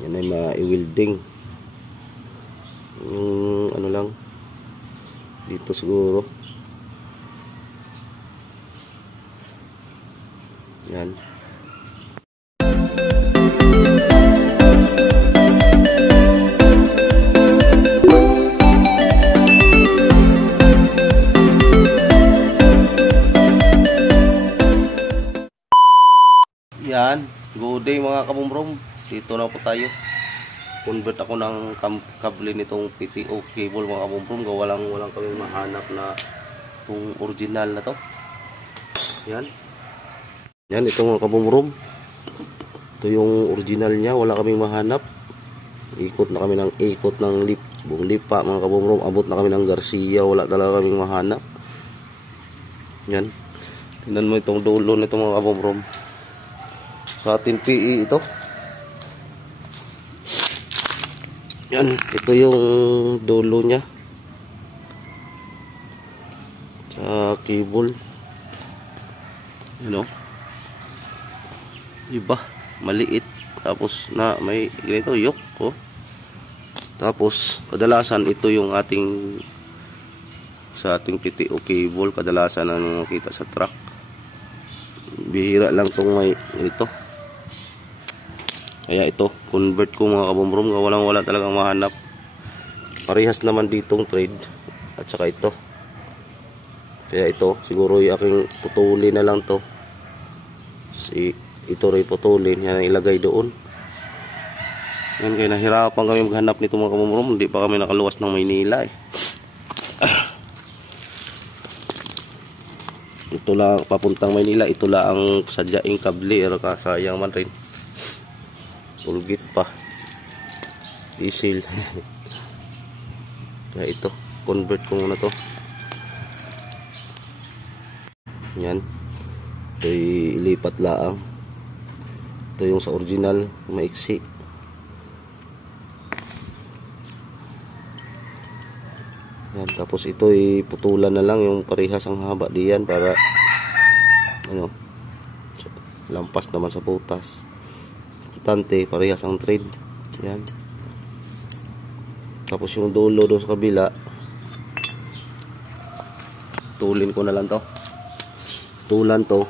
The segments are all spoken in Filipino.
Yan ay ma-welding. Yung ano lang dito siguro. Yan. Yan, good day mga kabumrom. Dito na po tayo. Convert ako ng kable nitong PTO cable mga kabumrom. Walang kami mahanap na itong original na to. Yan. Yan, ito mga kabumrom. Ito yung original niya. Wala kaming mahanap. Ikot na kami ng buong lipa mga kabumrom. Abot na kami ng Garcia. Wala talaga kaming mahanap. Yan. Tingnan mo itong dulo nito mga kabumrom. Sa ating PE ito. Yan, ito yung dulo niya. Sa cable. Ano? Iba, maliit. Tapos na may ganito yok, oh. Tapos kadalasan ito yung ating sa ating PTO cable, kadalasan na nakita sa truck. Bihira lang tong may ganito. Kaya ito, convert ko mga kabumrom. Wala talagang mahanap. Parehas naman ditong thread. At saka ito. Kaya ito, siguro yung aking putulin na lang to. Ito rin putulin. Yan ang ilagay doon. Yan, kaya nahirapan kami maghanap nito mga kabumrom. Hindi pa kami nakaluwas ng Maynila eh. Ito lang, papuntang Maynila. Ito lang ang sadyaing kable. Sayang man rin. Tulgit pa. Diesel. Kaya ito, convert ko muna to. Yan. Ito ilipat laang. Ito yung sa original, maiksi. Yan, tapos ito iputulan na lang yung parehas ang haba diyan para ano, lampas naman sa butas. Importante, parehas ang thread. Yan. Tapos yung dulo doon sa kabila, tulin ko na lang to. Tulan to.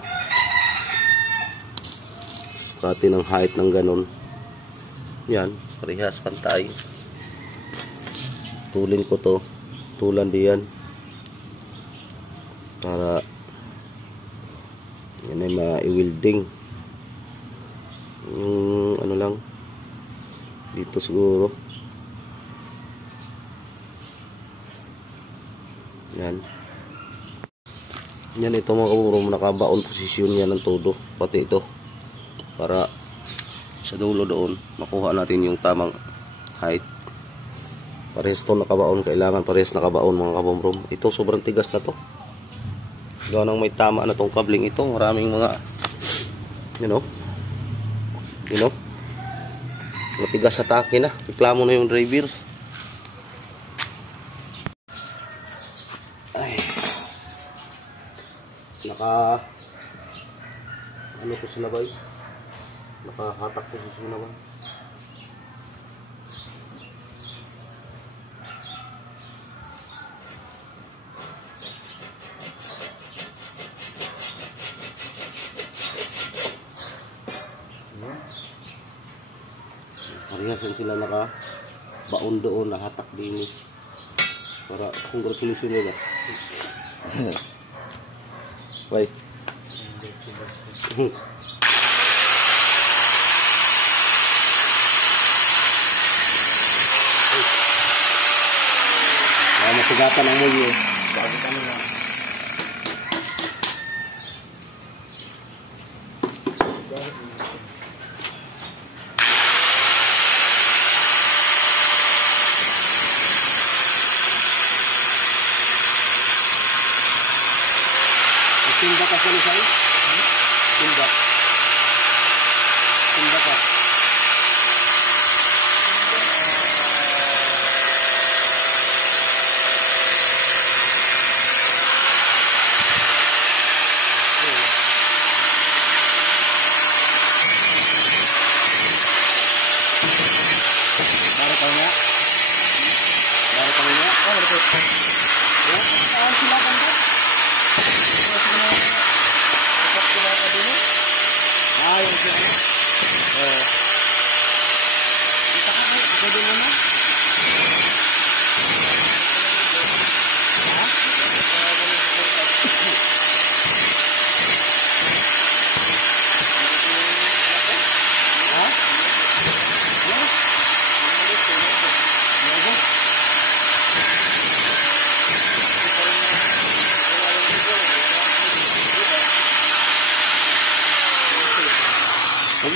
Pati ng height ng ganun. Yan, parehas pantay. Tulin ko to. Tulan diyan. Para yan ay ma-welding. Yung ano lang dito siguro. Yan. Yan, ito mga kabumrom, nakabaon posisyon yan ng todo. Pati ito. Para sa dulo doon makuha natin yung tamang height. Parehas ito nakabaon. Kailangan parehas nakabaon mga kabumrom. Ito sobrang tigas na to. Gawa nang may tama na tong kabling ito. Maraming mga matigas sa take na. Reklamo na yung driver. Ay. Ano ko sila ba? Nakahatak ko sa sila ba? Parehas sila nakabaon doon, nahatak din. Para congratulations nila. Bye. Masugatan ang mulyo. Bago kami na. Tinda ka sa nisay? Tinda. Tinda ka.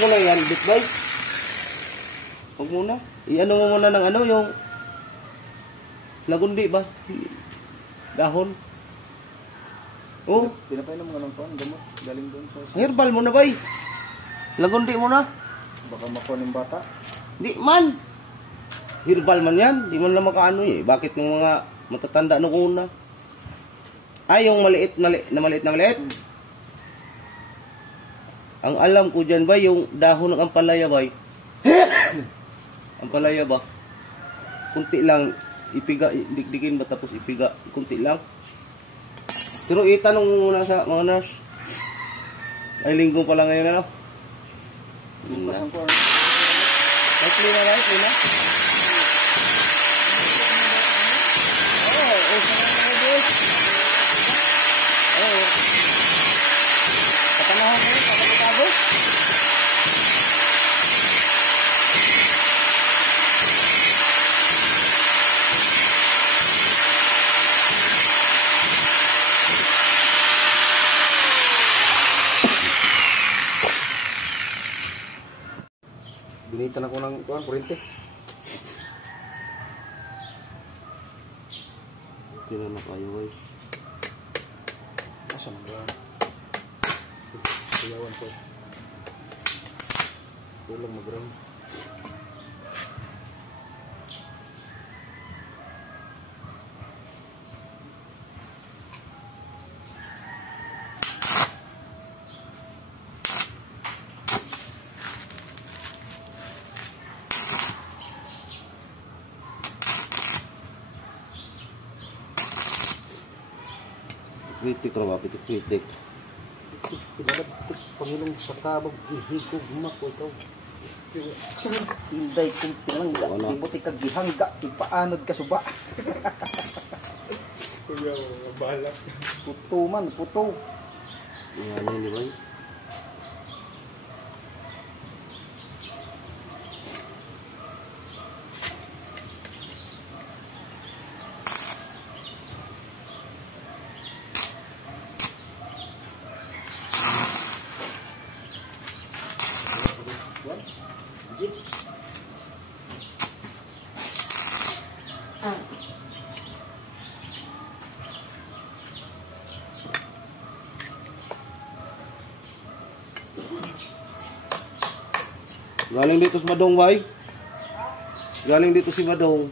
mo na yan, bitbay. Huwag muna. I-ano mo muna ng ano, yung lagundi ba? Dahon. Oh. Pinapainom mo ng kuwan, gamot. Galing doon sa... Herbal mo na, bay. Lagundi mo na. Baka makuha ng bata. Di man. Herbal man yan. Di man lang makaano eh. Bakit yung mga matatanda nung una? Ay, yung maliit. Ang alam ko dyan ba, yung dahon ng ampalaya ba? Ampalaya ba? Kunti lang. Ipiga, dikdikin ba tapos ipiga? Kunti lang. Pero itanong mo muna sa mga nurse. Ay, linggo pa lang ngayon, ano? Pasang ko. Likely na. Patanahan ko yun, patatago. Binitan ako ng kuwan, kurente. Hindi na kayo, boy. Asa man ba? Siyawan ko. Tulong mag-ram. Kritik na ba? Kritik. Ilagat Panginoong sa kabag, ihigog mako ikaw. Hinday kong pinangga, Ano? ibuti kag gihangga, ipaanod ka suba. Kuya, balak. Puto man, puto. Yan yun, di ba? Galing dito si Badong, bay. Galing dito si Badong.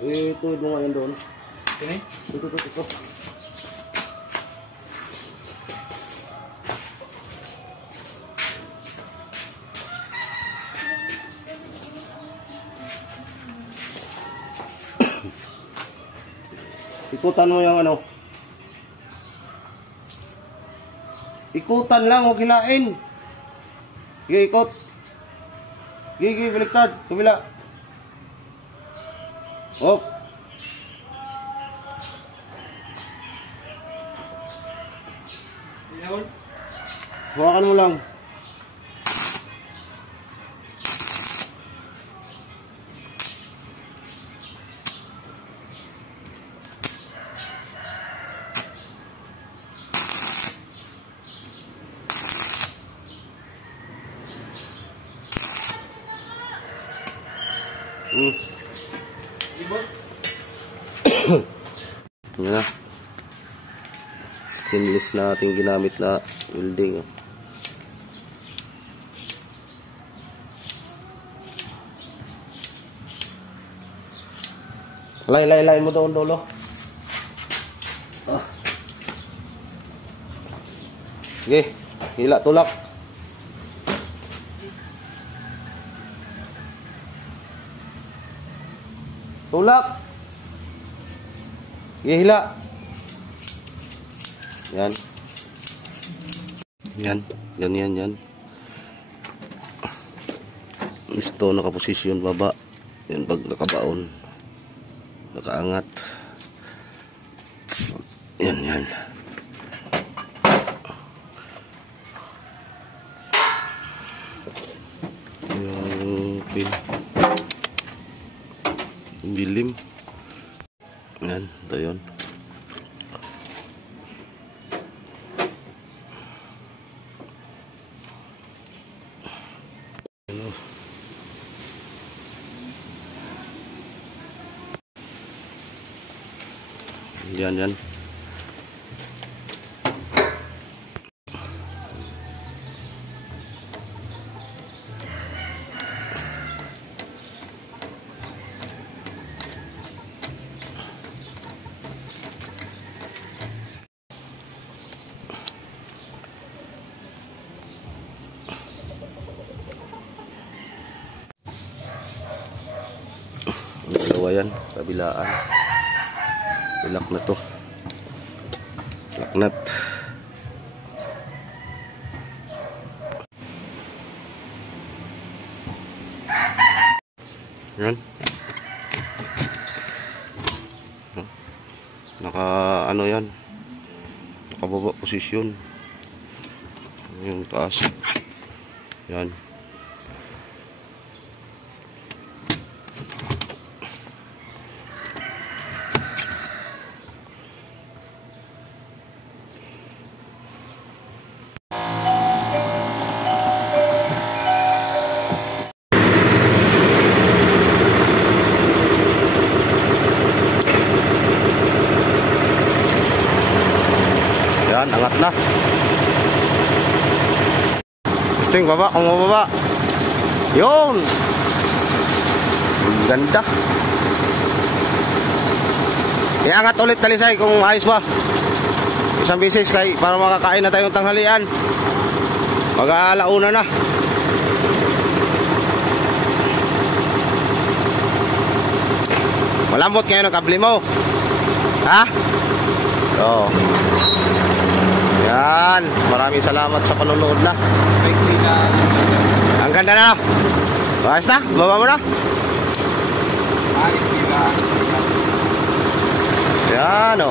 Ito, ito nga yan doon. Ini? Ito. Ikutan mo yung ano. Ikutan lang, huwag hilain. Sige, ikot. Sige, baliktad. Kabila. Hop. Hawakan mo lang. Yan na. Stainless na ating ginamit na welding. Lay mo doon dulo. Sige, hila tulak. Tulak. Sige, hila. Yan. Yan. Gusto nakaposisyon baba. Yan pag nakabaon. Nakaangat. Yan. Yung pin. Yan, ito yun. Yan, yan. Dalawa yan, kabilaan. Ilak na to. Laknat. Yan. Naka ano yan. Nakababa posisyon. Yung taas. Yan. Yan, angat na. Gusto yung baba, kung mababa. Yun. Ang ganda. Iangat ulit talisay kung ayos ba. Isang bisis kay para makakain na tayong tanghalian. Mag-aalauna na. Malambot ngayon ang kable mo. Ha? Oo. Yan, maraming salamat sa panonood na. Ang ganda na. Ayos na, baba mo na. Yan o.